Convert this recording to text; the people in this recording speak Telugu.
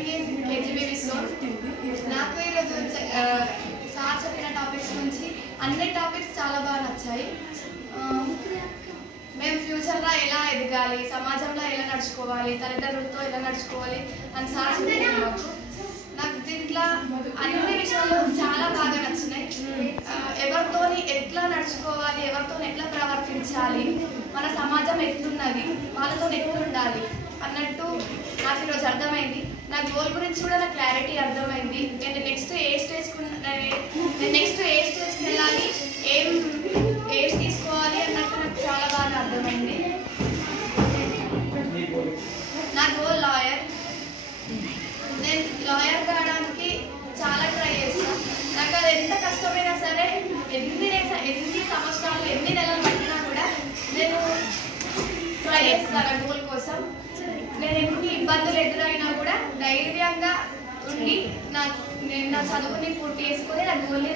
Studying in KGBV store. నాకు ఈరోజు సార్ చెప్పిన టాపిక్స్ నుంచి అన్ని టాపిక్స్ చాలా బాగా నచ్చాయి. మేము ఫ్యూచర్లో ఎలా ఎదగాలి, సమాజంలో ఎలా నడుచుకోవాలి, తల్లిదండ్రులతో ఎలా నడుచుకోవాలి అని సార్ చెప్పారు. నాకు దీంట్లో అన్ని విషయాలు చాలా బాగా నచ్చినాయి. ఎవరితోని ఎట్లా నడుచుకోవాలి, ఎవరితో ఎట్లా ప్రవర్తించాలి, మన సమాజం ఎట్లున్నది, వాళ్ళతో ఎట్లుండాలి అన్నట్టు నాకు ఈరోజు అర్థమైంది. నా గోల్ గురించి కూడా నాకు క్లారిటీ అర్థమైంది. నేను నెక్స్ట్ ఏ స్టేజ్కి వెళ్ళాలి, ఏజ్ తీసుకోవాలి అన్నట్టు నాకు చాలా బాగా అర్థమైంది. నా గోల్ లాయర్. నేను లాయర్ కావడానికి చాలా ట్రై చేస్తాను. నాకు అది ఎంత కష్టమైనా సరే, ఎన్ని సంవత్సరాలు ఎన్ని నెలలు పట్టినా కూడా నేను ట్రై చేస్తాను ఆ గోల్ కోసం. నేను ఎన్ని ఇబ్బందులు ఎదురైనా కూడా ధైర్యంగా ఉండి నేను నా చదువుని పూర్తి చేసుకొని నా గోల్ని